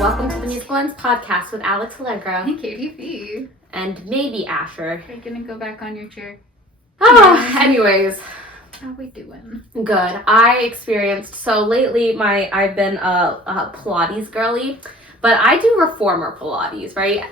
welcome to the Musical Ends podcast with Alex Allegro. And KDP. And maybe Asher. Are you gonna go back on your chair? Oh, anyways. How we doing? Good. I experienced, so lately I've been a Pilates girly, but I do reformer Pilates, right?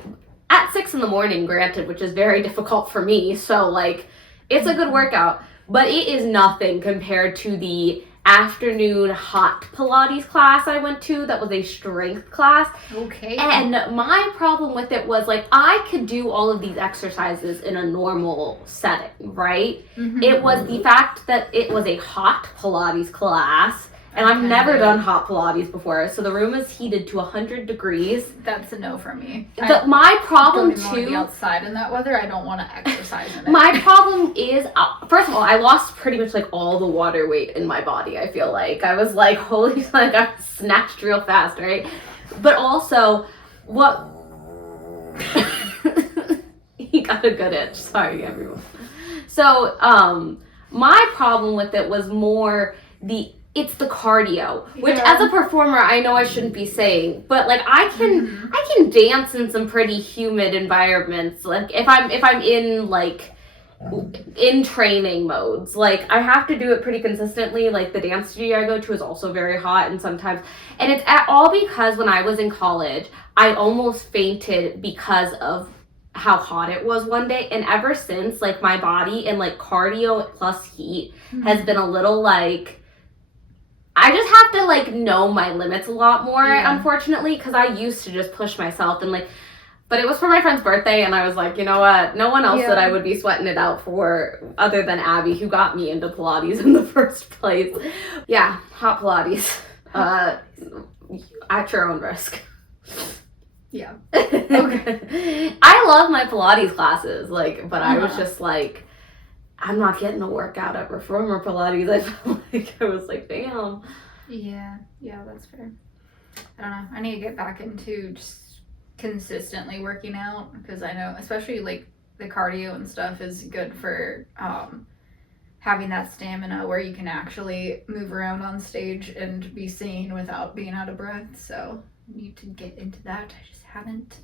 At 6 a.m, granted, which is very difficult for me, so like, it's a good workout, but it is nothing compared to the afternoon hot Pilates class I went to that was a strength class. Okay. And my problem with it was like I could do all of these exercises in a normal setting, right? Mm-hmm. It was the fact that it was a hot Pilates class, and I've never done hot Pilates before, so the room is heated to 100 degrees. That's a no for me. My problem don't even want to be outside in that weather. I don't want to exercise in it. My problem is, first of all, I lost pretty much like all the water weight in my body. I feel like I was like, holy, like I snatched real fast, right? But also, what? He got a good itch. Sorry, everyone. So, my problem with it was more it's the cardio, which as a performer, I know I shouldn't be saying, but like I can dance in some pretty humid environments. Like if I'm in training modes, like I have to do it pretty consistently. Like the dance studio I go to is also very hot, and it's all because when I was in college, I almost fainted because of how hot it was one day, and ever since, like my body and like cardio plus heat has been a little like, I just have to like know my limits a lot more, unfortunately, because I used to just push myself and like, but it was for my friend's birthday, and I was like, you know what, no one else that I would be sweating it out for other than Abby, who got me into Pilates in the first place. Yeah, hot Pilates, at your own risk. Yeah. Okay. I love my Pilates classes, like, but I was just like, I'm not getting a workout at reformer Pilates. I felt like I was like, damn. Yeah, that's fair. I don't know. I need to get back into just consistently working out, because I know, especially like the cardio and stuff is good for having that stamina where you can actually move around on stage and be seen without being out of breath. So I need to get into that. I just haven't.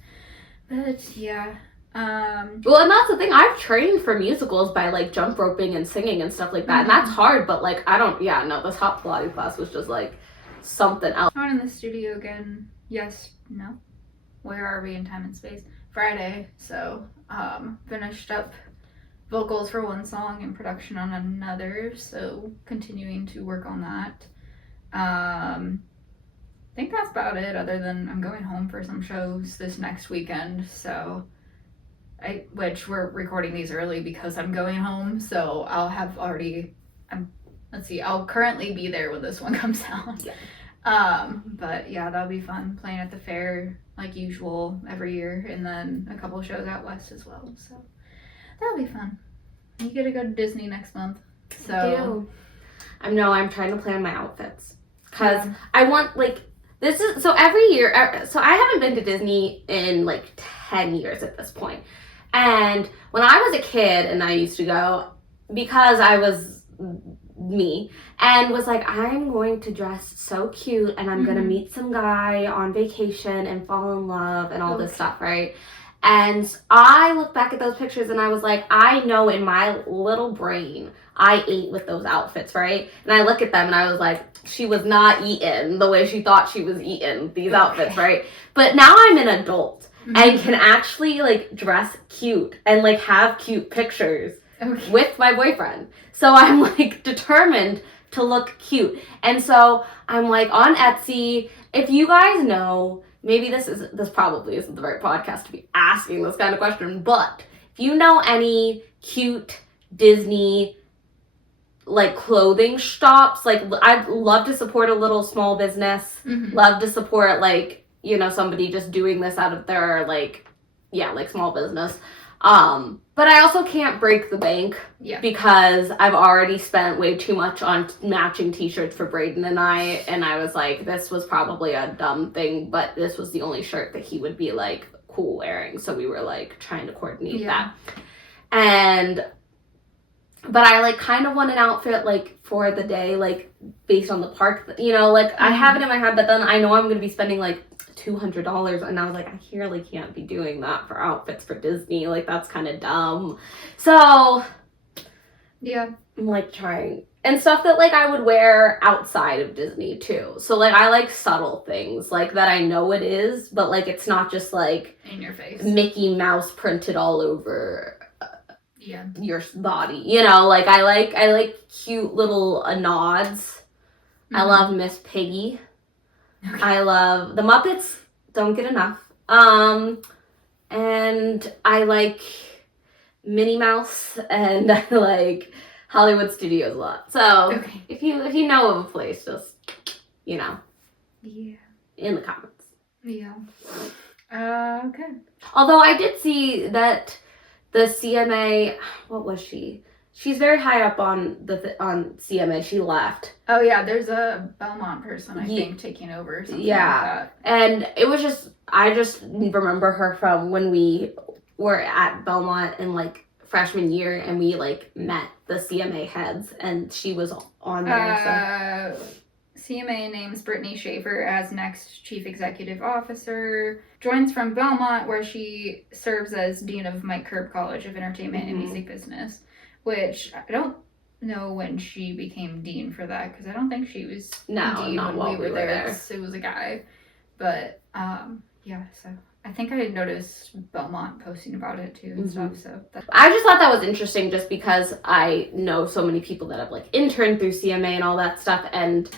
But yeah. Well, and that's the thing, I've trained for musicals by like jump roping and singing and stuff like that, and that's hard, but like this hot Pilates class was just like something else. I'm in the studio again. Yes, no, where are we in time and space? Friday. So finished up vocals for one song and production on another, so continuing to work on that. I think that's about it, other than I'm going home for some shows this next weekend, so which we're recording these early because I'm going home, so I'll have already, I'll currently be there when this one comes out. Yeah. But yeah, that'll be fun, playing at the fair like usual every year, and then a couple shows out west as well, so that'll be fun. You get to go to Disney next month, so. I'm trying to plan my outfits, because I want, like, so every year, so I haven't been to Disney in like 10 years at this point. And when I was a kid and I used to go, because I was me, and was like, I'm going to dress so cute, and I'm going to meet some guy on vacation and fall in love and all this stuff, right? And I look back at those pictures and I was like, I know in my little brain, I ate with those outfits, right? And I look at them and I was like, she was not eating the way she thought she was eating these outfits, right? But now I'm an adult and can actually like dress cute and like have cute pictures with my boyfriend. So I'm like determined to look cute. And so I'm like on Etsy. If you guys know, maybe this probably isn't the right podcast to be asking this kind of question, but if you know any cute Disney like clothing shops, like I'd love to support a little small business, love to support like, you know, somebody just doing this out of their like small business. But I also can't break the bank because I've already spent way too much on matching t-shirts for Braden and I was like, this was probably a dumb thing, but this was the only shirt that he would be like cool wearing. So we were like trying to coordinate that. And But I, like, kind of want an outfit, like, for the day, like, based on the park, you know, like, I have it in my head, but then I know I'm going to be spending, like, $200, and I was like, I really can't be doing that for outfits for Disney, like, that's kind of dumb. So, yeah, I'm, like, trying, and stuff that, like, I would wear outside of Disney, too. So, like, I like subtle things, like, that I know it is, but, like, it's not just, like, in your face, Mickey Mouse printed all over yeah, your body, you know, like, I like cute little nods. I love Miss Piggy. Okay. I love the Muppets, don't get enough. And I like Minnie Mouse, and I like Hollywood Studios a lot. So Okay. if you know of a place, just, you know, Yeah. in the comments. Yeah. Okay. Although I did see that the CMA, what was she? She's very high up on on CMA. She left. Oh yeah, there's a Belmont person I think taking over or something like that. And it was just, I just remember her from when we were at Belmont in, like, freshman year, and we, like, met the CMA heads, and she was on there. CMA names Brittany Schaefer as next Chief Executive Officer. Joins from Belmont, where she serves as Dean of Mike Curb College of Entertainment and Music Business, which I don't know when she became Dean for that, because I don't think she was Dean not when we were there. there. It was a guy. But, yeah, so I think I had noticed Belmont posting about it too and stuff, so. I just thought that was interesting just because I know so many people that have, like, interned through CMA and all that stuff, and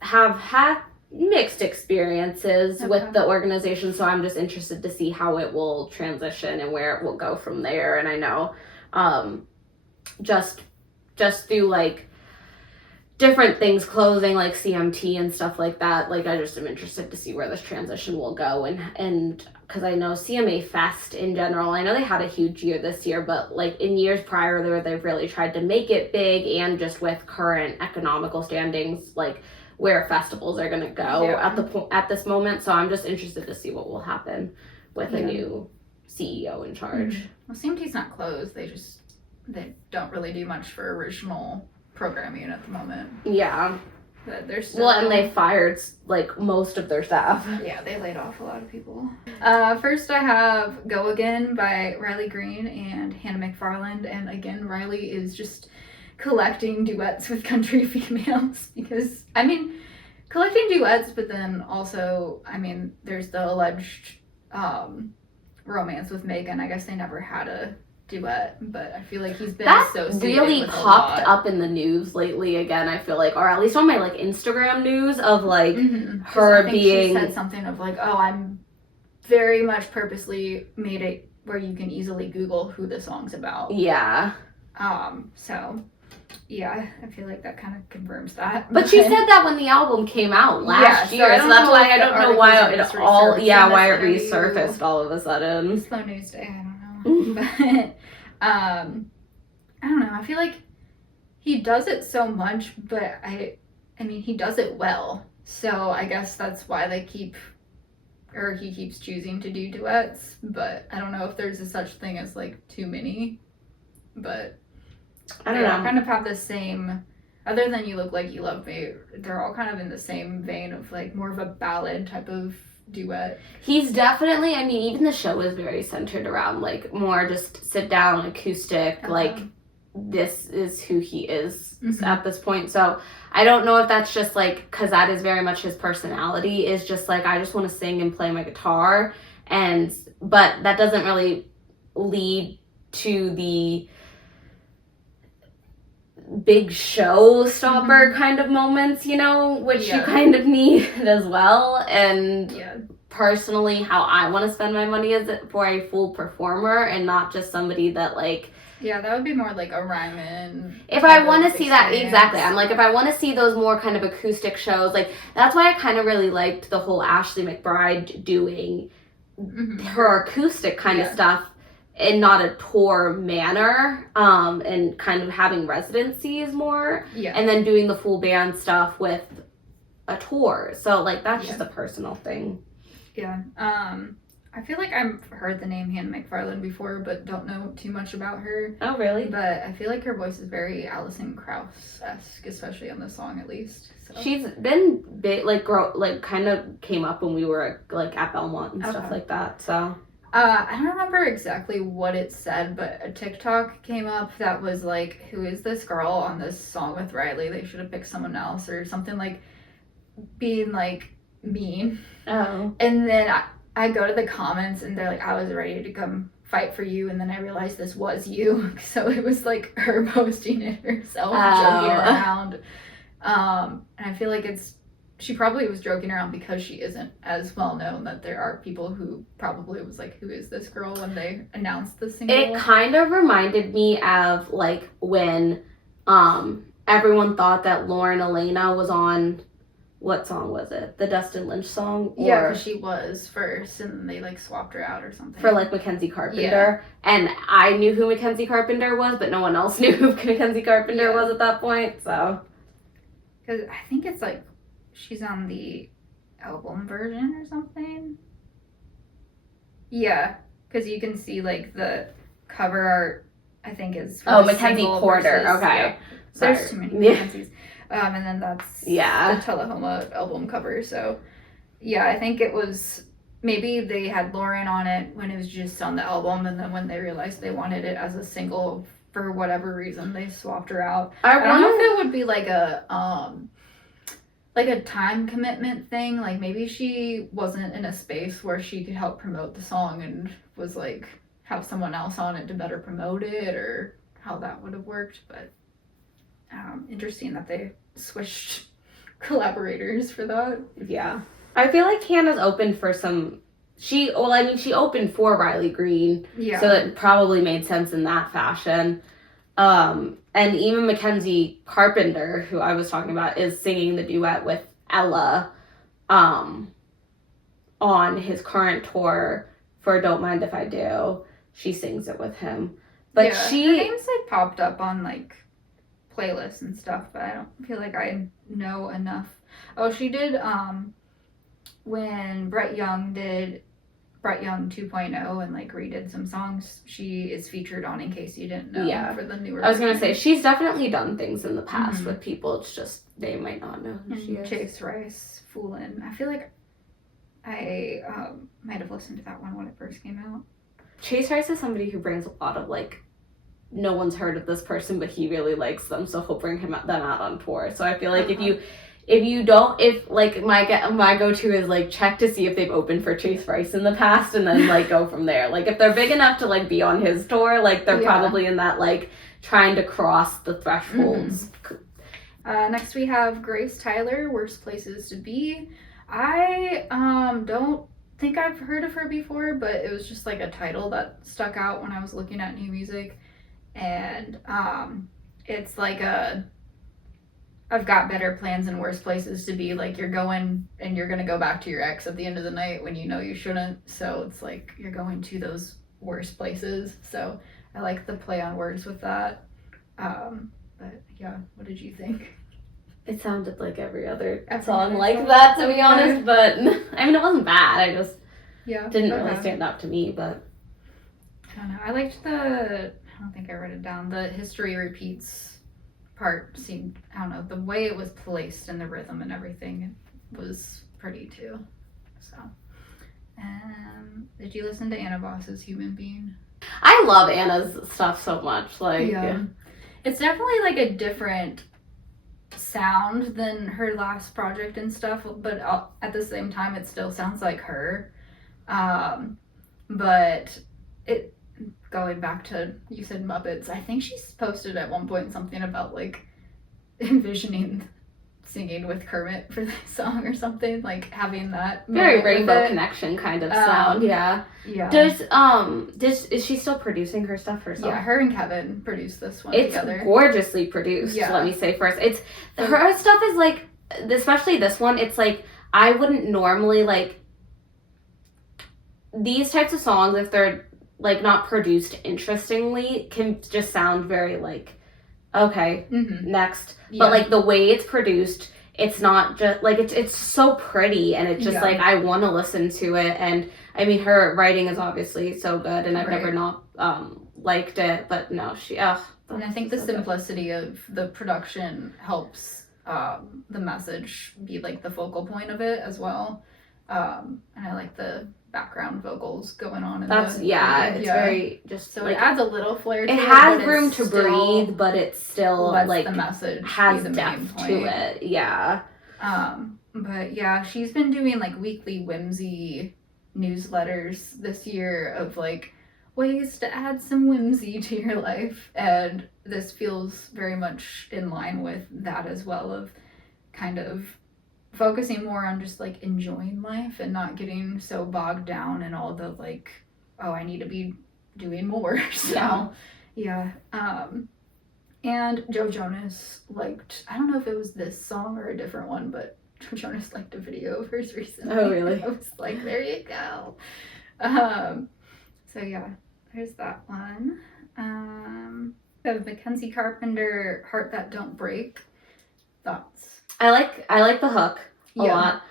have had mixed experiences with the organization, so I'm just interested to see how it will transition and where it will go from there. And I know just through, like, different things, clothing, like CMT and stuff like that, like, I just am interested to see where this transition will go. And because I know CMA Fest in general, I know they had a huge year this year, but, like, in years prior they've really tried to make it big, and just with current economical standings, like, where festivals are going to go at this moment. So I'm just interested to see what will happen with a new CEO in charge. Well, CMT's not closed. They don't really do much for original programming at the moment. Yeah. But they're still... Well, and they fired, like, most of their staff. Yeah, they laid off a lot of people. First I have Go Again by Riley Green and Hannah McFarland. And again, Riley is just collecting duets with country females, because, I mean, collecting duets, but then also, I mean, there's the alleged romance with Megan. I guess they never had a duet, but I feel like he's been associated really with popped up in the news lately again, I feel like, or at least on my, like, Instagram news of, like, her being... She said something of, like, oh, I'm very much purposely made it where you can easily Google who the song's about. Yeah. So... yeah, I feel like that kind of confirms that. But she said that when the album came out last year, so that's why I don't know why it resurfaced all of a sudden. Slow news day, I don't know. But I don't know. I feel like he does it so much, but I mean, he does it well. So I guess that's why he keeps choosing to do duets. But I don't know if there's a such thing as, like, too many. But I don't know. Kind of have the same, other than You Look Like You Love Me, they're all kind of in the same vein of, like, more of a ballad type of duet. He's definitely, I mean, even the show is very centered around, like, more just sit down, acoustic, like, this is who he is at this point. So I don't know if that's just, like, because that is very much his personality, is just, like, I just want to sing and play my guitar, but that doesn't really lead to the big showstopper kind of moments, you know, which you kind of need as well. And personally, how I want to spend my money is for a full performer and not just somebody that, like... Yeah, that would be more like a Ryman. If I want to see that, exactly. I'm like, if I want to see those more kind of acoustic shows, like, that's why I kind of really liked the whole Ashley McBryde doing her acoustic kind of stuff, in not a tour manner, and kind of having residencies more, and then doing the full band stuff with a tour. So, like, that's just a personal thing. Yeah. I feel like I've heard the name Hannah McFarland before, but don't know too much about her. Oh, really? But I feel like her voice is very Alison Krauss-esque, especially on this song, at least. So. She's been big, kind of came up when we were, at Belmont and stuff like that, so. I don't remember exactly what it said, but a TikTok came up that was like, who is this girl on this song with Riley? They should have picked someone else, or something like being, like, mean. Oh. And then I go to the comments and they're like, I was ready to come fight for you, and then I realized this was you. So it was like her posting it herself, joking around. And I feel like she probably was joking around because she isn't as well known, that there are people who probably was like, who is this girl, when they announced the single. It kind of reminded me of like when everyone thought that Lauren Elena was on, what song was it? The Dustin Lynch song? Yeah, because she was first, and then they like swapped her out or something. For like Mackenzie Carpenter. Yeah. And I knew who Mackenzie Carpenter was, but no one else knew who Mackenzie Carpenter was at that point, so. Because I think it's like, she's on the album version or something. Yeah, because you can see like the cover art, I think, is for Mackenzie Porter. Versus, okay. Yeah. There's too many Mackenzies. And then that's the Tullahoma album cover. So, yeah, I think it was, maybe they had Lauren on it when it was just on the album, and then when they realized they wanted it as a single for whatever reason, they swapped her out. I don't know if it would be like a time commitment thing. Like, maybe she wasn't in a space where she could help promote the song and was like, have someone else on it to better promote it, or how that would have worked. But interesting that they switched collaborators for that. Yeah. I feel like Hannah's open for some, she opened for Riley Green. Yeah. So it probably made sense in that fashion. And even Mackenzie Carpenter, who I was talking about, is singing the duet with Ella on his current tour for Don't Mind If I Do. She sings it with him. But her name's like popped up on like playlists and stuff, but I don't feel like I know enough. Oh, she did when Brett Young did Brett Young 2.0 and like redid some songs, she is featured on, in case you didn't know, for the newer. I was gonna say, she's definitely done things in the past with people, it's just they might not know who she is. Chase Rice, Foolin'. I feel like I might have listened to that one when it first came out. Chase Rice is somebody who brings a lot of like, no one's heard of this person, but he really likes them, so he'll bring them out on tour. So I feel like if my go-to is like check to see if they've opened for Chase Rice in the past, and then like go from there. Like if they're big enough to like be on his tour, like they're probably in that like trying to cross the thresholds. Next we have Grace Tyler, Worst Places to Be. I don't think I've heard of her before, but it was just like a title that stuck out when I was looking at new music. And it's like I've got better plans and worse places to be. Like, you're going and you're going to go back to your ex at the end of the night when you know you shouldn't. So it's like you're going to those worse places. So I like the play on words with that. But yeah, what did you think? It sounded like every other song like that, to be honest. But I mean, it wasn't bad. I just didn't really stand out to me. But I don't know. I liked I don't think I wrote it down. The history repeats part seemed, I don't know, the way it was placed and the rhythm and everything was pretty too. So, did you listen to Anna Voss's Human Being? I love Anna's stuff so much. Like, it's definitely like a different sound than her last project and stuff, but at the same time, it still sounds like her. But it, going back to, you said Muppets, I think she's posted at one point something about like envisioning singing with Kermit for this song or something, like having that very Rainbow Connection kind of sound. Is she still producing her stuff herself? Yeah, her and Kevin produced this one together. It's gorgeously produced, let me say first. It's her stuff is like, especially this one, it's like, I wouldn't normally like these types of songs, if they're like not produced interestingly, can just sound very like, okay, next. But like the way it's produced, it's not just like it's so pretty, and it's just like I want to listen to it. And I mean, her writing is obviously so good, and I've never not liked it, but no, she and I think the simplicity of the production helps the message be like the focal point of it as well. And I like the background vocals going on. It's very just so it adds a little flair to it. It has room to breathe, but it's still like the message has the depth main to it. Yeah. But yeah, she's been doing like weekly whimsy newsletters this year of like ways to add some whimsy to your life, and this feels very much in line with that as well, of kind of focusing more on just like enjoying life and not getting so bogged down in all the like, oh, I need to be doing more. So yeah. And Joe Jonas liked, I don't know if it was this song or a different one, but Joe Jonas liked a video of hers recently. Oh really? I was like, there you go. So yeah, there's that one. We have Mackenzie Carpenter, Heart That Don't Break. Thoughts? I like the hook a lot.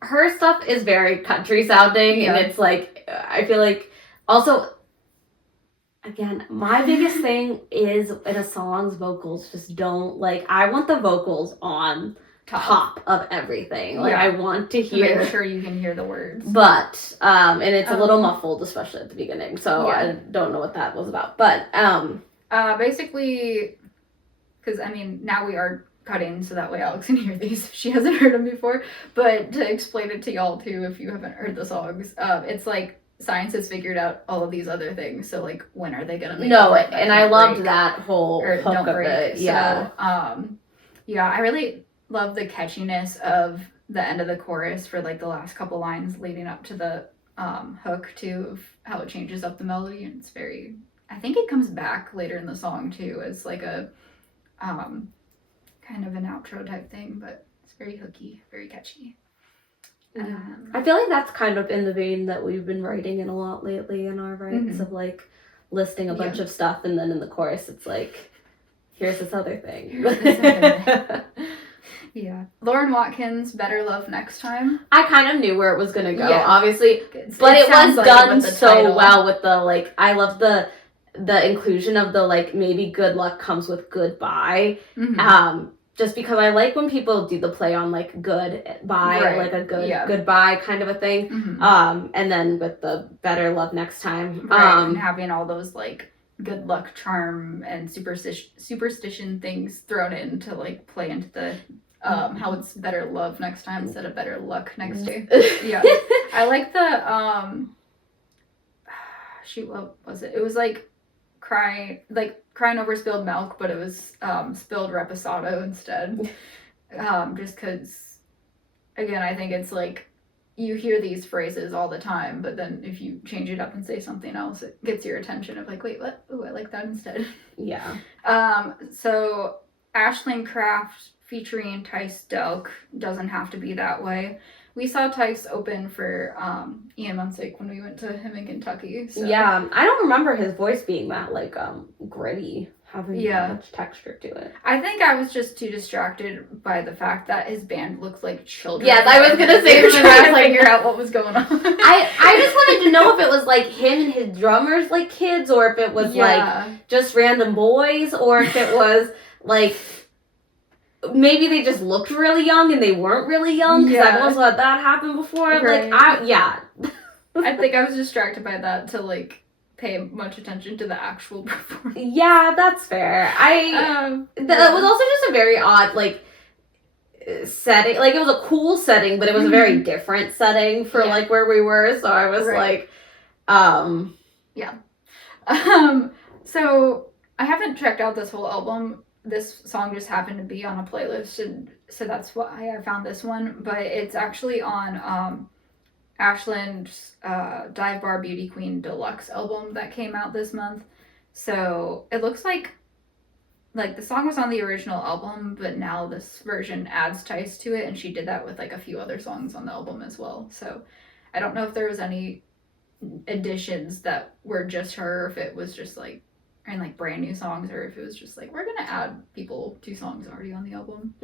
Her stuff is very country sounding, and it's like, I feel like, also, again, my biggest thing is in a song's vocals just don't, like, I want the vocals on top of everything. Like, I want to hear. Make sure you can hear the words. But, and it's a little muffled, especially at the beginning, so I don't know what that was about. But, basically, because, I mean, now we are cutting so that way Alex can hear these if she hasn't heard them before, but to explain it to y'all too if you haven't heard the songs, it's like science has figured out all of these other things, so like when are they gonna make it? And I loved that whole hook of it. So I really love the catchiness of the end of the chorus for like the last couple lines leading up to the hook too, of how it changes up the melody, and it's very, I think it comes back later in the song too as like a kind of an outro type thing, but it's very hooky, very catchy. I feel like that's kind of in the vein that we've been writing in a lot lately in our writes, of like listing a bunch of stuff, and then in the chorus it's like, here's this other thing. Lauren Watkins, Better Love Next Time. I kind of knew where it was gonna go, obviously, but it was done so well with the like, I love the inclusion of the like, maybe good luck comes with goodbye. Just because I like when people do the play on like goodbye, like a good goodbye kind of a thing. And then with the better love next time. And having all those like good luck charm and superstition things thrown in to like play into the how it's better love next time instead of better luck next day. I like the shoot, what was it? It was like crying over spilled milk, but it was spilled reposado instead. Just because, again, I think it's like you hear these phrases all the time, but then if you change it up and say something else, it gets your attention of like, wait, what? Ooh, I like that instead. So Ashland Craft featuring Tyce Delk, Doesn't Have to Be That Way. We saw Tyce open for Ian Munsick when we went to him in Kentucky. So. Yeah, I don't remember his voice being that like gritty, having much texture to it. I think I was just too distracted by the fact that his band looked like children. Yes, I was gonna say we were trying to figure out what was going on. I just wanted to know if it was like him and his drummers like kids, or if it was like just random boys, or if it was like. Maybe they just looked really young and they weren't really young, because I've also had that happen before. Right. Like, I think I was distracted by that to like pay much attention to the actual performance. Yeah, that's fair. It was also just a very odd like setting. Like, it was a cool setting, but it was a very different setting for like where we were. So I was like, So I haven't checked out this whole album. This song just happened to be on a playlist, and so that's why I found this one. But it's actually on Ashland's Dive Bar Beauty Queen Deluxe album that came out this month. So it looks like the song was on the original album, but now this version adds Tyce to it, and she did that with like a few other songs on the album as well. So I don't know if there was any additions that were just her, or if it was just like and like brand new songs, or if it was just like, we're gonna add people to songs already on the album.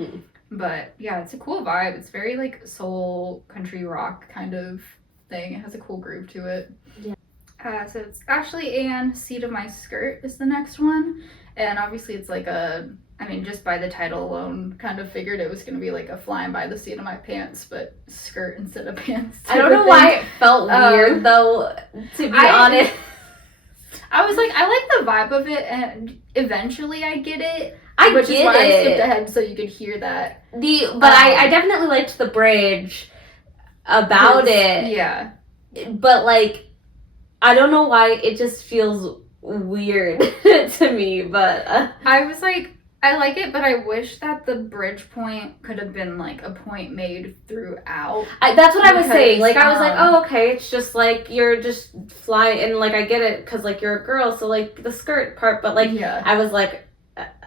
But yeah, it's a cool vibe. It's very like soul country rock kind of thing. It has a cool groove to it. Yeah. So it's Ashley Ann, Seat of My Skirt is the next one. And obviously it's like just by the title alone, kind of figured it was going to be like a flying by the seat of my pants, but skirt instead of pants. I don't know why it felt weird though, to be honest. I was like, I like the vibe of it, and eventually I get it. Which is why I skipped ahead so you could hear that. But I definitely liked the bridge about it. Yeah. But like, I don't know why it just feels weird to me, but I was like, I like it, but I wish that the bridge point could have been like a point made throughout. That's what I was saying. Like, I was like, oh, okay, it's just like you're just flying, and like I get it because like you're a girl, so like the skirt part, but like I was like,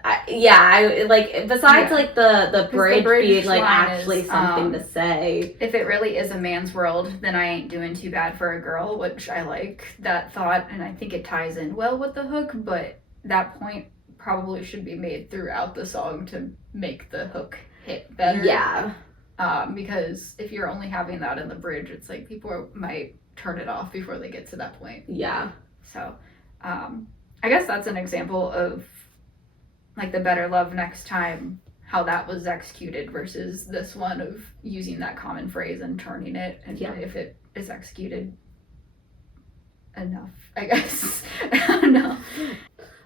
I like besides like the bridge being like actually something to say. If it really is a man's world, then I ain't doing too bad for a girl, which I like that thought, and I think it ties in well with the hook. But that point probably should be made throughout the song to make the hook hit better. Yeah. Because if you're only having that in the bridge, it's like people might turn it off before they get to that point. Yeah. So, I guess that's an example of like the Better Love Next Time, how that was executed versus this one of using that common phrase and turning it, and if it is executed enough, I guess. I don't know.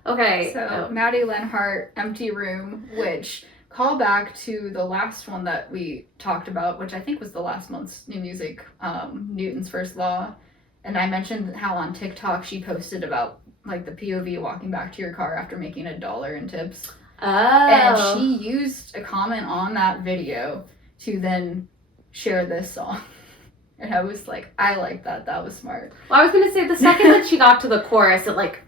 Okay. So Maddie, Lenhart, Empty Room, which call back to the last one that we talked about, which I think was the last month's new music, Newton's First Law. And I mentioned how on TikTok she posted about like the POV walking back to your car after making $1 in tips. Oh. And she used a comment on that video to then share this song. And I was like, I like that. That was smart. Well, I was gonna say the second that she got to the chorus, it like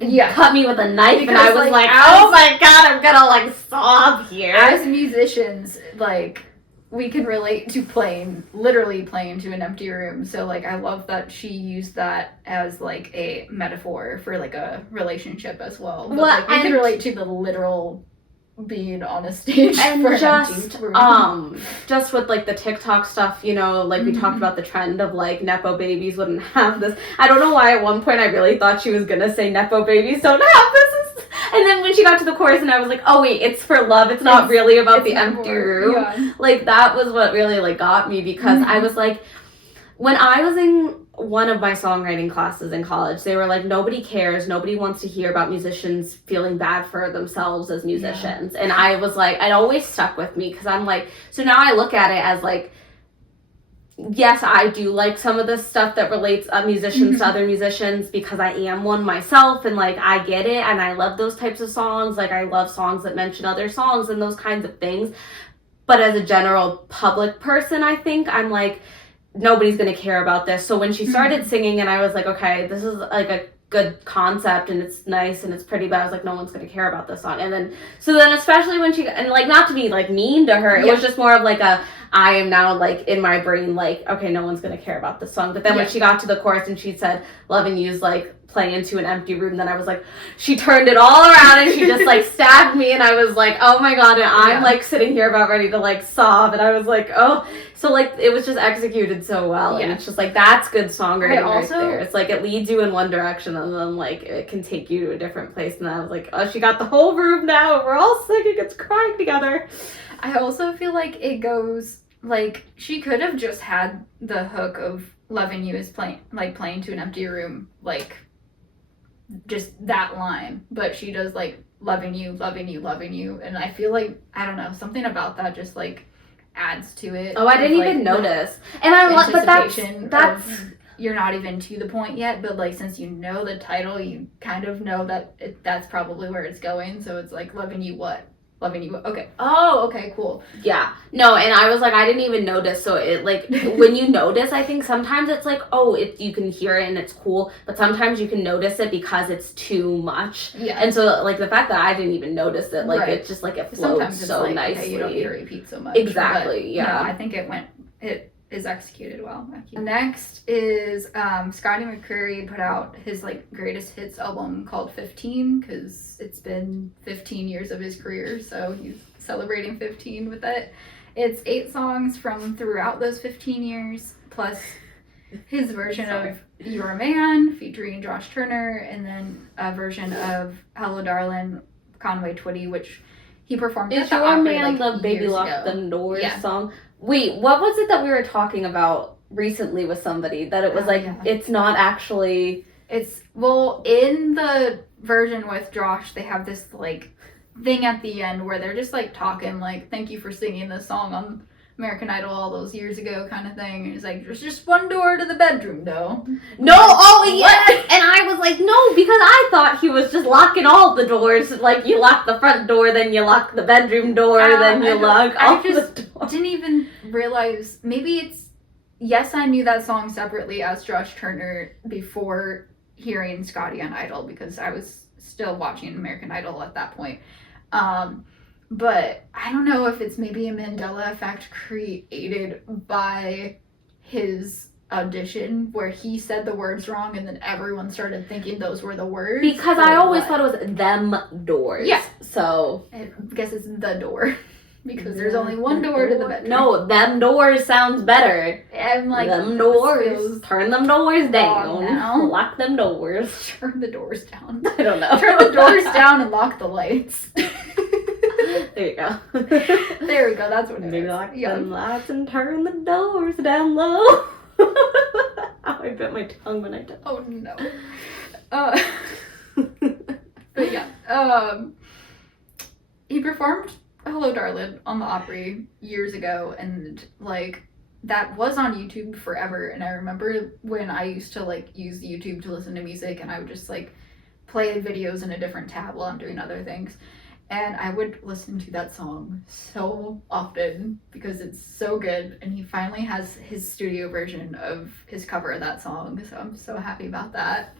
cut me with a knife, because, and I was like, oh my god, I'm gonna like sob here. As musicians, like, we can relate to literally playing to an empty room. So like, I love that she used that as like a metaphor for like a relationship as well. But, like, we can relate to the literal being on a stage and for just an empty room. Just with like the TikTok stuff, you know, like we talked about the trend of like nepo babies wouldn't have this. I don't know why at one point I really thought she was gonna say nepo babies don't have this. And then when she got to the chorus and I was like, oh wait, it's for love. It's not really about the empty room. Yeah. Like that was what really like got me, because I was like, when I was in one of my songwriting classes in college, they were like, nobody cares. Nobody wants to hear about musicians feeling bad for themselves as musicians. Yeah. And I was like, it always stuck with me, because I'm like, so now I look at it as like, yes, I do like some of this stuff that relates musicians to other musicians, because I am one myself, and like I get it, and I love those types of songs. Like I love songs that mention other songs and those kinds of things. But as a general public person, I think I'm like, nobody's gonna care about this. So when she started singing, and I was like, okay, this is like a good concept, and it's nice and it's pretty, but I was like, no one's gonna care about this song. And then especially when she, and like not to be like mean to her, it was just more of like I am now like in my brain like, okay, no one's gonna care about this song. But then when she got to the chorus and she said loving you's like playing into an empty room, then I was like, she turned it all around and she just like stabbed me, and I was like, oh my god, and I'm like sitting here about ready to like sob, and I was like, oh. So like it was just executed so well, and it's just like, that's good songwriting right there. It's like it leads you in one direction and then like it can take you to a different place, and I was like, oh, she got the whole room now, we're all singing, it's crying together. I also feel like it goes like, she could have just had the hook of loving you is playing to an empty room, like just that line, but she does like loving you, loving you, loving you, and I feel like, I don't know, something about that just like adds to it. Oh, I didn't even notice. And I love, but that's you're not even to the point yet, but like since you know the title, you kind of know that that's probably where it's going. So it's like loving you what? Loving you. Okay. Oh, okay, cool. Yeah. No, and I was like, I didn't even notice. So it like, when you notice, I think sometimes it's like, oh, you can hear it and it's cool, but sometimes you can notice it because it's too much. Yeah. And so like the fact that I didn't even notice it, like it's just like it flows so like, nicely. Okay, you don't need to repeat so much. Exactly. Yeah. No, I think it is executed well. Next is Scotty McCreery put out his like greatest hits album called 15, because it's been 15 years of his career, so he's celebrating 15 with it. It's 8 songs from throughout those 15 years, plus his version of You're a Man, featuring Josh Turner, and then a version of Hello Darlin', Conway Twitty, which he performed at the Your Opry, Man like, the Baby years Lock ago. the Doors Yeah. song? Wait, what was it that we were talking about recently with somebody? That it was it's not actually... It's, well, in the version with Josh, they have this, like, thing at the end where they're just, like, talking, like, thank you for singing this song on American Idol all those years ago kind of thing. And he's like, there's just one door to the bedroom, though. No, oh, yes! And I was like, no, because I thought he was just locking all the doors. Like, you lock the front door, then you lock the bedroom door, then you lock all the doors. I didn't even realize, maybe it's, yes, I knew that song separately as Josh Turner before hearing Scotty on Idol, because I was still watching American Idol at that point. But I don't know if it's maybe a Mandela effect created by his audition where he said the words wrong and then everyone started thinking those were the words. Because I always thought it was them doors. Yeah. So. I guess it's the door. Because there's only one door to the bedroom. No, them doors sounds better. I'm like, them doors. Turn them doors down. Now. Lock them doors. Turn the doors down. I don't know. Turn the doors down and lock the lights. There you go. There we go. That's what it Maybe is. lock them lights and turn the doors down low. I bit my tongue when I did. Oh no. But yeah. He performed Hello Darlin' on the Opry years ago, and like that was on YouTube forever. And I remember when I used to like use YouTube to listen to music, and I would just like play videos in a different tab while I'm doing other things. And I would listen to that song so often because it's so good. And he finally has his studio version of his cover of that song. So I'm so happy about that.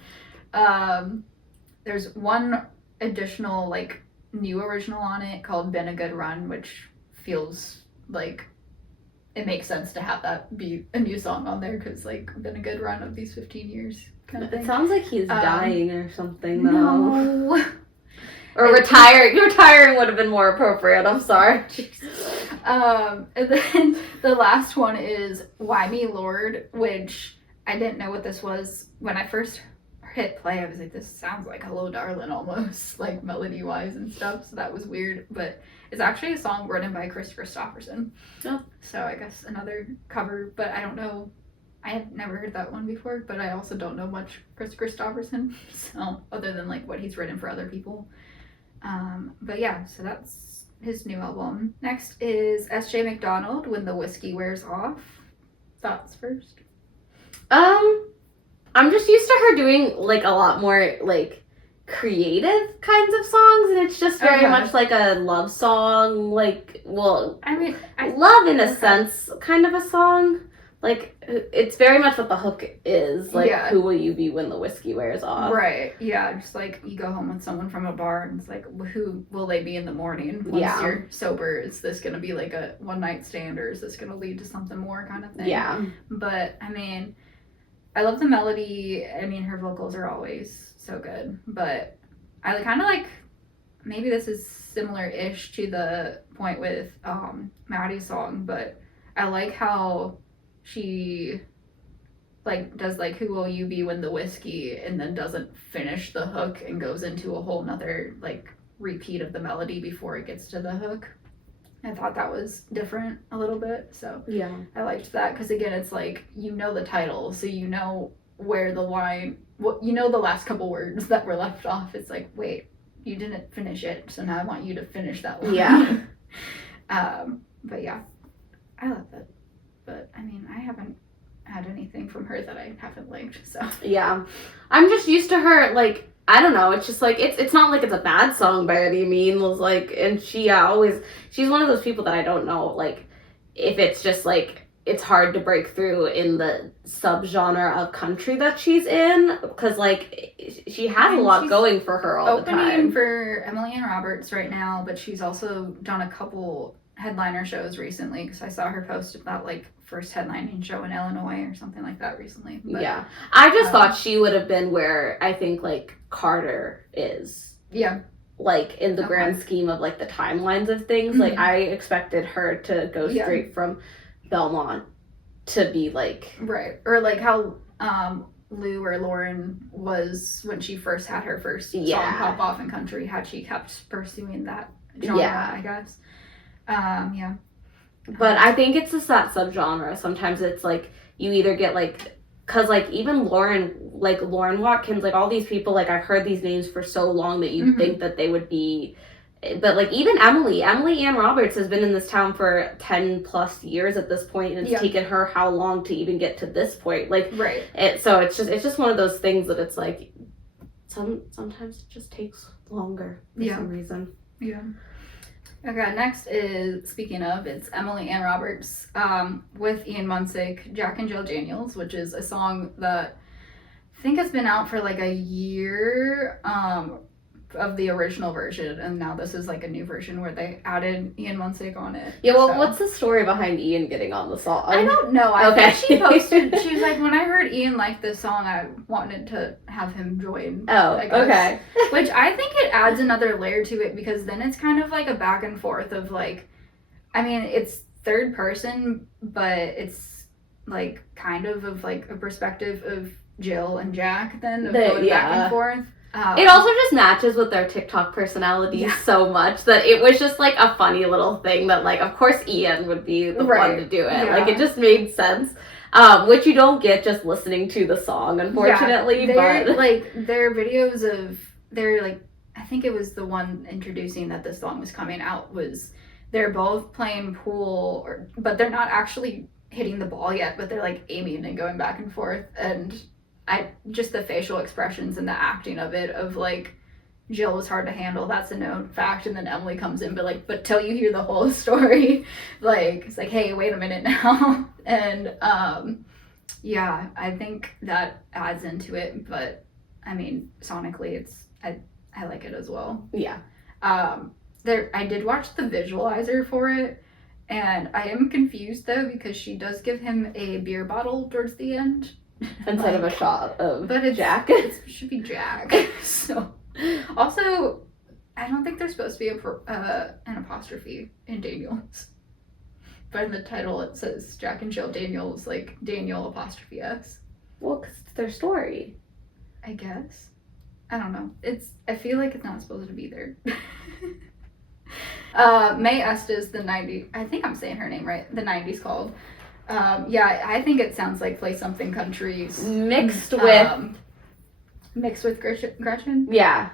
There's one additional like new original on it called Been a Good Run, which feels like it makes sense to have that be a new song on there because like been a good run of these 15 years kind of thing. It sounds like he's dying or something though. No. Or retiring. Retiring would have been more appropriate. I'm sorry. And then the last one is Why Me Lord, which I didn't know what this was. When I first hit play, I was like, this sounds like Hello Darlin' almost, like melody-wise and stuff, so that was weird. But it's actually a song written by Chris Christopherson. Oh. So I guess another cover, but I don't know. I had never heard that one before, but I also don't know much Chris Christopherson, so other than like what he's written for other people. But yeah, so that's his new album. Next is S.J. McDonald, When the Whiskey Wears Off. Thoughts first? I'm just used to her doing like a lot more like creative kinds of songs, and it's just very much like a love song, like, well, I mean, love in a sense kind of a song. Like, it's very much what the hook is. Like, who will you be when the whiskey wears off? Right. Yeah. Just like you go home with someone from a bar and it's like, who will they be in the morning once you're sober? Is this going to be like a one night stand, or is this going to lead to something more kind of thing? Yeah. But I mean, I love the melody. I mean, her vocals are always so good. But I kind of like, maybe this is similar-ish to the point with Maddie's song, but I like how she like does like who will you be when the whiskey, and then doesn't finish the hook and goes into a whole nother like repeat of the melody before it gets to the hook. I thought that was different a little bit, so yeah, I liked that because again, it's like, you know, the title, so you know where the line, you know, the last couple words that were left off. It's like, wait, you didn't finish it, so now I want you to finish that line. Yeah. But yeah, I love it. But I mean, I haven't had anything from her that I haven't liked, so. Yeah. I'm just used to her, like, I don't know, it's just like, it's not like it's a bad song by any means, like, and she she's one of those people that I don't know, like, if it's just like, it's hard to break through in the subgenre of country that she's in, because like, she has a lot going for her all the time. Opening for Emily and Roberts right now, but she's also done a couple headliner shows recently, because I saw her post about like first headlining show in Illinois or something like that recently. But, yeah, I just thought she would have been where I think like Carter is. Yeah. like in the Okay. grand scheme of like the timelines of things. Like I expected her to go straight from Belmont to be like right, or like how Lou or Lauren was when she first had her first song pop off in country, had she kept pursuing that genre, I guess. Yeah. But I think it's just that subgenre. Sometimes it's like you either get like, cause like even Lauren Watkins, like all these people, like I've heard these names for so long that you think that they would be, but like even Emily Ann Roberts has been in this town for 10 plus years at this point, and it's taken her how long to even get to this point. Like, so it's just one of those things that it's like, sometimes it just takes longer for some reason. Yeah. Okay, next is, speaking of, it's Emily Ann Roberts with Ian Munsick, Jack and Jill Daniels, which is a song that I think has been out for like a year of the original version, and now this is like a new version where they added Ian Munsick on it. Yeah, well, what's the story behind Ian getting on the song? I don't know. I think she posted, she was like, when I heard Ian liked this song, I wanted to have him join. Oh, okay. Which I think it adds another layer to it, because then it's kind of like a back and forth of like, I mean, it's third person, but it's like kind of like a perspective of Jill and Jack then, of going back and forth. It also just matches with their TikTok personalities so much that it was just like a funny little thing that like, of course Ian would be the one to do it. Like it just made sense, which you don't get just listening to the song, unfortunately. But like their videos of their like, I think it was the one introducing that this song was coming out, was they're both playing pool, but they're not actually hitting the ball yet, but they're like aiming and going back and forth, and just the facial expressions and the acting of it, of like Jill was hard to handle, that's a known fact, and then Emily comes in, but till you hear the whole story, like it's like, hey, wait a minute now. And I think that adds into it, but I mean sonically I like it as well. I did watch the visualizer for it, and I am confused though, because she does give him a beer bottle towards the end instead of a shot of Jack. It should be Jack. So, also, I don't think there's supposed to be an apostrophe in Daniels. But in the title it says Jack and Jill Daniels, like Daniel apostrophe S. Well, because it's their story. I guess. I don't know. I feel like it's not supposed to be there. Mae Estes, the 90s, I think I'm saying her name right, the 90s called. I think it sounds like Play Something Country mixed with Gretchen. Yeah,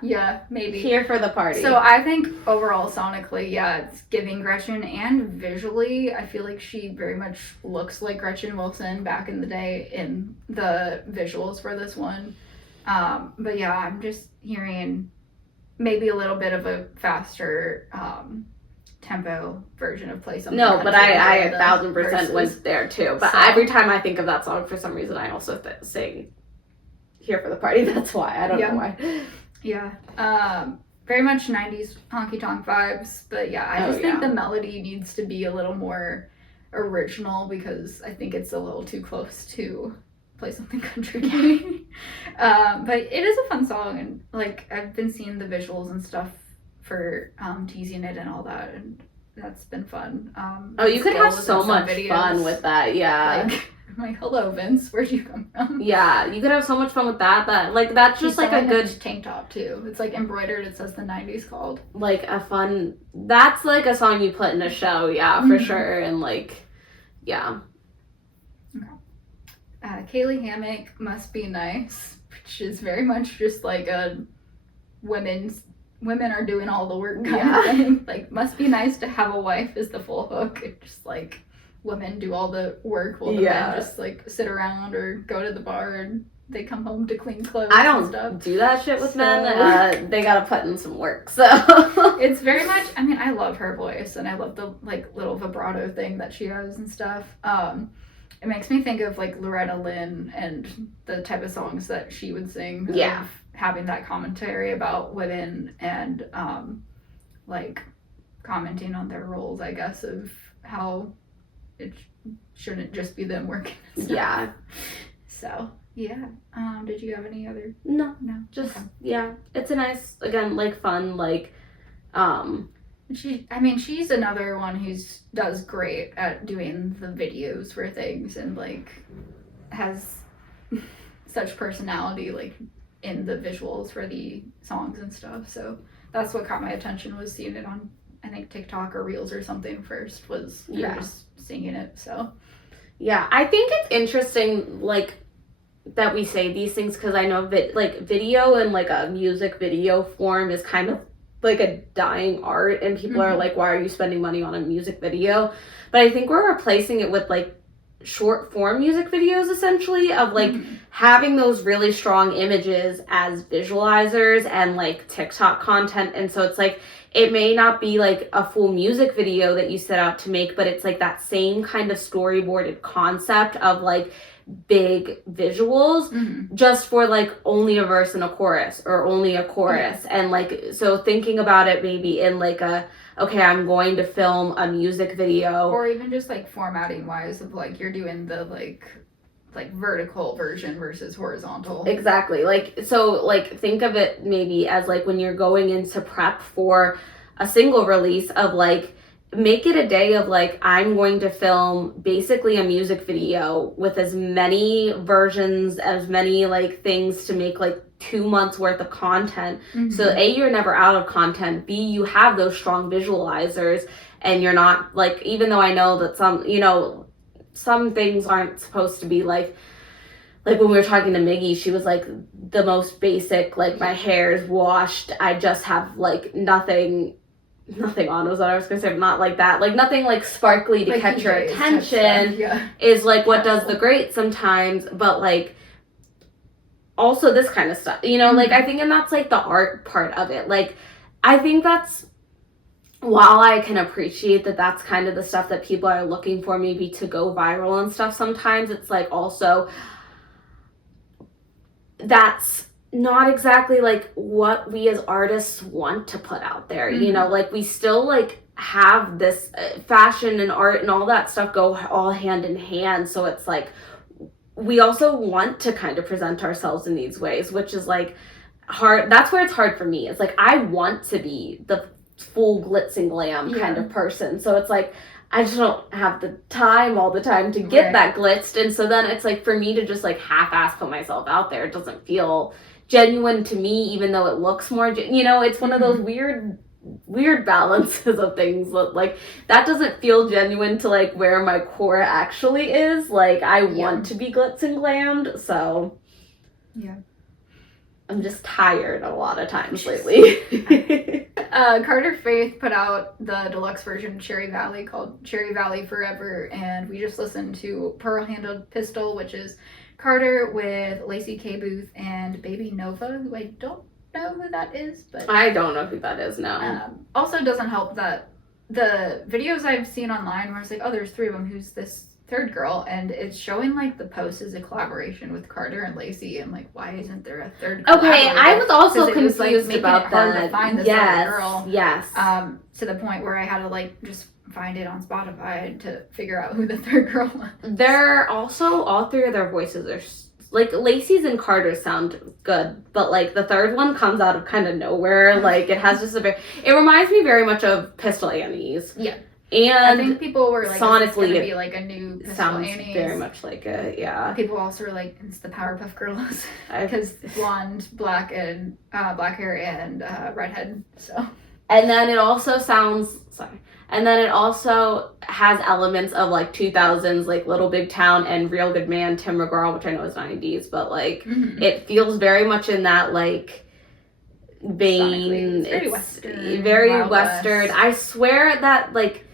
maybe. Here for the Party. So I think overall sonically, it's giving Gretchen, and visually I feel like she very much looks like Gretchen Wilson back in the day in the visuals for this one. But I'm just hearing maybe a little bit of a faster tempo version of Play Something. No, but I 1,000% went there too. But every time I think of that song, for some reason, I also sing Here for the Party. That's why. I don't know why. Yeah. Very much 90s honky tonk vibes. But I just think the melody needs to be a little more original, because I think it's a little too close to Play Something Country. But it is a fun song, and like I've been seeing the visuals and stuff for teasing it and all that, and that's been fun. You could have so much fun with that. I'm like, hello Vince, where'd you come from? You could have so much fun with that that's just like a good tank top too. It's like embroidered, it says the 90s called. Like a fun, that's like a song you put in a show, for sure. And like Caylee Hammack, Must Be Nice, which is very much just like a women are doing all the work kind of thing. Like, must be nice to have a wife is the full hook. It's just like women do all the work while the men just like sit around or go to the bar, and they come home to clean clothes. I don't and do that shit with men. They gotta put in some work. So it's very much, I mean, I love her voice, and I love the like little vibrato thing that she has and stuff. It makes me think of like Loretta Lynn and the type of songs that she would sing. Having that commentary about women and like commenting on their roles, I guess, of how it shouldn't just be them working. So yeah. Did you have any other? No, No. just Okay. yeah. It's a nice, again, like fun, like She's another one who's does great at doing the videos for things and like has such personality like in the visuals for the songs and stuff. So that's what caught my attention, was seeing it on, I think, TikTok or Reels or something first, was her just singing it. So yeah, I think it's interesting like that we say these things, because I know like video and like a music video form is kind of like a dying art, and people are like, why are you spending money on a music video? But I think we're replacing it with like short form music videos, essentially, of like having those really strong images as visualizers and like TikTok content. And so it's like, it may not be like a full music video that you set out to make, but it's like that same kind of storyboarded concept of like big visuals, just for like only a verse and a chorus, or only a chorus. And like, so thinking about it maybe in like okay, I'm going to film a music video, or even just like formatting wise of like you're doing the like vertical version versus horizontal. Exactly. Like, so like think of it maybe as like when you're going into prep for a single release, of like, make it a day of like, I'm going to film basically a music video with as many versions, as many like things to make like 2 months worth of content. So A, you're never out of content. B, you have those strong visualizers, and you're not like, even though I know that some things aren't supposed to be like when we were talking to Miggy, she was like, the most basic, like my hair's washed, I just have like nothing on, was what I was gonna say, but not like that, like nothing like sparkly to like catch your attention, is like what does the great sometimes. But like also this kind of stuff, like I think, and that's like the art part of it. Like I think that's, while I can appreciate that that's kind of the stuff that people are looking for maybe to go viral and stuff, sometimes it's like also that's not exactly like what we as artists want to put out there. Like we still like have this fashion and art and all that stuff go all hand in hand. So it's like we also want to kind of present ourselves in these ways, which is like hard. That's where it's hard for me. It's like I want to be the full glitz and glam kind of person. So it's like I just don't have the time all the time to get that blitzed. And so then it's like, for me to just like half-ass put myself out there, it doesn't feel genuine to me, even though it looks more, it's one of those weird balances of things that like, that doesn't feel genuine to like where my core actually is. Like I want to be glitz and glammed. So I'm just tired a lot of times lately. Carter Faith put out the deluxe version of Cherry Valley called Cherry Valley Forever, and we just listened to Pearl Handled Pistol, which is Carter with Lacey K. Booth and Baby Nova, who I don't know who that is, but I don't know who that is, no. Also doesn't help that the videos I've seen online where it's like, oh, there's 3 of them, who's this third girl, and it's showing like the post is a collaboration with Carter and Lacey, and like, why isn't there a third Okay, I was also confused like, about that. To find this other girl. Yes. To the point where I had to like just find it on Spotify to figure out who the third girl was. They're also, all 3 of their voices are like, Lacey's and Carter's sound good, but like the third one comes out of kind of nowhere. Like it has just it reminds me very much of Pistol Annie's. Yeah. And I think people were like, sonically, it's going to be like a new Pistol sounds Annie's. Very much like a, People also were like, it's the Powerpuff Girls. Because blonde, black, and black hair and redhead. So. And then it also has elements of like 2000s, like Little Big Town and Real Good Man, Tim McGraw, which I know is 90s, but like it feels very much in that like vein. It's very Western. Very Western. I swear that like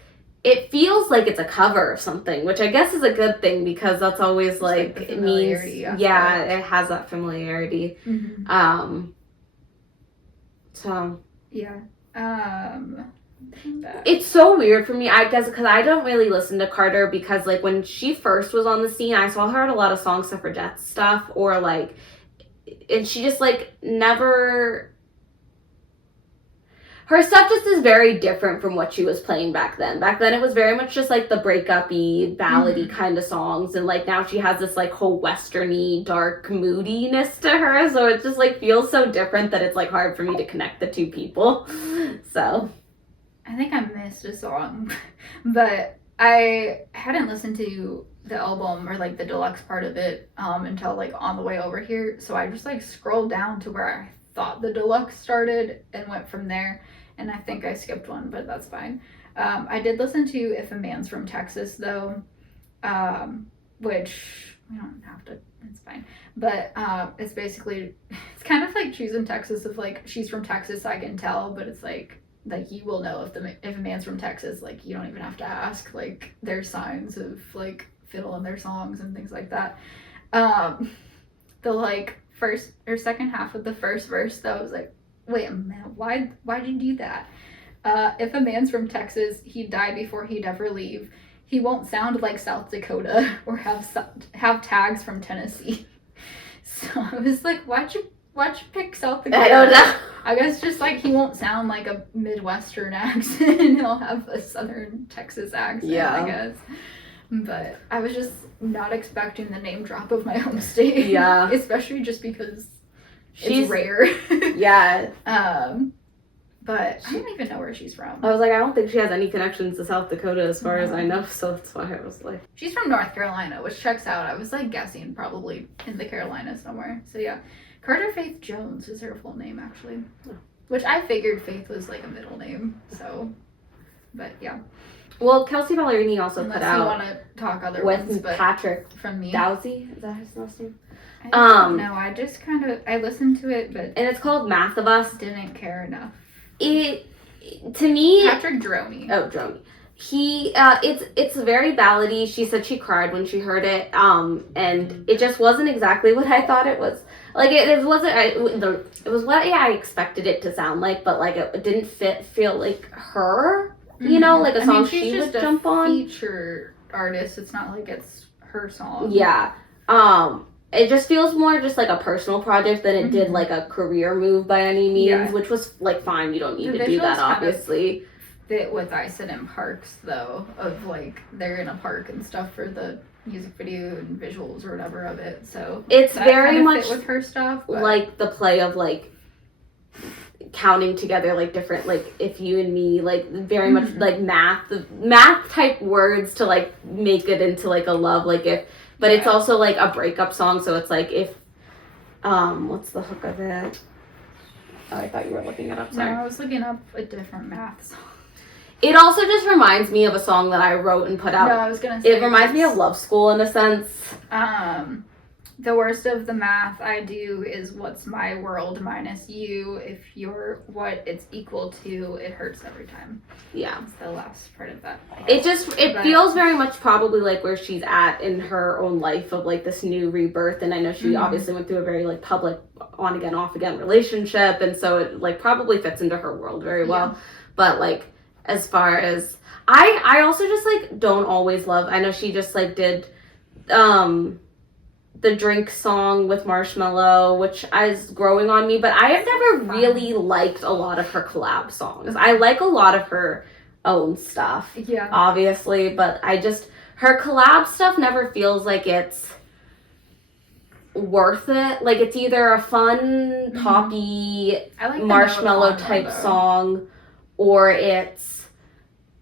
it feels like it's a cover of something, which I guess is a good thing, because that's always like it means it has that familiarity. So yeah. It's so weird for me, I guess, because I don't really listen to Carter, because like when she first was on the scene, I saw her at a lot of Song Suffragette stuff, or like, and she just like never, her stuff just is very different from what she was playing back then. Back then it was very much just like the breakup-y, ballady kind of songs, and like now she has this like whole westerny, dark moodiness to her, so it just like feels so different that it's like hard for me to connect the two people. So I think I missed a song, but I hadn't listened to the album or like the deluxe part of it until like on the way over here, so I just like scrolled down to where I thought the deluxe started and went from there, and I think I skipped one, but that's fine. I did listen to If a Man's from Texas though, which we don't have to, it's fine, but it's basically, it's kind of like Choosing Texas, of like she's from Texas, I can tell, but it's like you will know if a man's from Texas, like you don't even have to ask, like there's signs of like fiddle in their songs and things like that. The like first or second half of the first verse though, I was like, wait a minute, why'd you do that? If a man's from Texas, he'd die before he'd ever leave. He won't sound like South Dakota or have tags from Tennessee. So I was like, why'd you pick South Dakota? I don't know. I guess just like he won't sound like a Midwestern accent, and he'll have a Southern Texas accent, I guess. But I was just not expecting the name drop of my home state. Yeah. Especially just because it's rare. Yeah. But I don't even know where she's from. I was like, I don't think she has any connections to South Dakota as far as I know, so that's why I was like... She's from North Carolina, which checks out. I was like guessing probably in the Carolinas somewhere. So yeah. Carter Faith Jones is her full name, actually. Which I figured Faith was like a middle name, so... But yeah. Well, Kelsea Ballerini also Unless put out... you want to talk other with ones, but Patrick from me. Dowsey, is that his last name? I don't know, I just kind of... I listened to it, but... And it's called Math of Us. Didn't care enough. To me... Patrick Droney. Oh, Droney. It's very ballady. She said she cried when she heard it, and it just wasn't exactly what I thought it was. Like, it wasn't, it was what I expected it to sound like, but, like, it didn't feel like her, you know, like a song she would jump on. She's just a feature artist. It's not like it's her song. Yeah. It just feels more just like a personal project than it did like a career move by any means, which was, like, fine. You don't need to do that, obviously. Fit with I Sit in Parks, though, of, like, they're in a park and stuff for the music video and visuals or whatever of it, so it's very much fit with her stuff, but... like the play of like counting together like different, like if you and me, like very much like math type words to like make it into like a love, like if, but it's also like a breakup song, so it's like if what's the hook of it? Oh, I thought you were looking it up. Sorry. No, I was looking up a different math song. It also just reminds me of a song that I wrote and put out. No, I was gonna say it reminds me of Love School in a sense. The worst of the math I do is what's my world minus you. If you're what it's equal to, it hurts every time. Yeah. That's the last part of that. It feels very much probably like where she's at in her own life of like this new rebirth, and I know she obviously went through a very like public on again off again relationship, and so it like probably fits into her world very well. Yeah. But like as far as I also just like don't always love, I know she just like did the Drink song with Marshmello, which is growing on me, but I have never really liked a lot of her collab songs. I like a lot of her own stuff, obviously, but her collab stuff never feels like it's worth it. Like it's either a fun, poppy, Marshmello type song, or it's,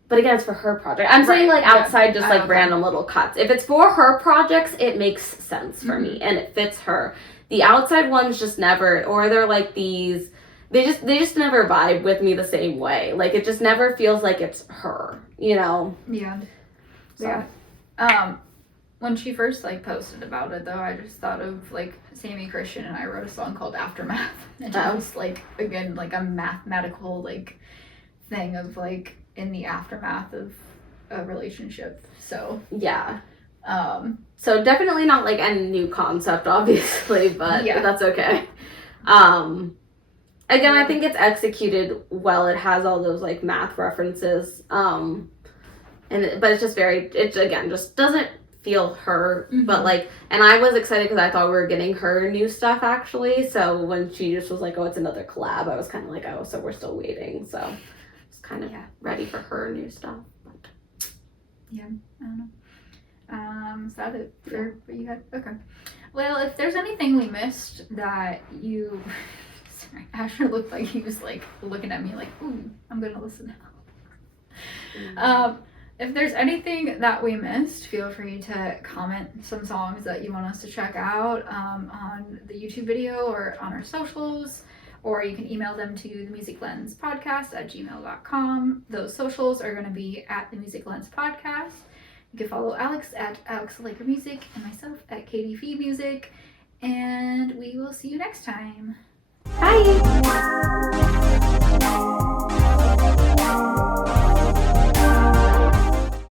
but again, it's for her project. I'm saying like outside just like random little cuts. If it's for her projects, it makes sense for me and it fits her. The outside ones just never, or they're like these, they just never vibe with me the same way. Like it just never feels like it's her, you know? Yeah. So. Yeah. When she first like posted about it though, I just thought of like Sammy Christian and I wrote a song called Aftermath. And it was like, again, like a mathematical like thing of like in the aftermath of a relationship. So yeah. So definitely not like a new concept obviously, but that's okay. Again, I think it's executed well. It has all those like math references. But it's just it again just doesn't feel her, but like, and I was excited because I thought we were getting her new stuff actually. So when she just was like, "Oh, it's another collab," I was kind of like, "Oh, so we're still waiting." So it's kind of ready for her new stuff. But. Yeah, I don't know. Is that it for what you had? Okay. Well, if there's anything we missed that you, sorry, Asher looked like he was like looking at me like, "Ooh, I'm gonna listen now." If there's anything that we missed, feel free to comment some songs that you want us to check out on the YouTube video or on our socials, or you can email them to themusiclenspodcast@gmail.com. Those socials are going to be at the Music Lens Podcast. You can follow Alex at Alex Laker Music and myself at Katie Fee Music, and we will see you next time. Bye!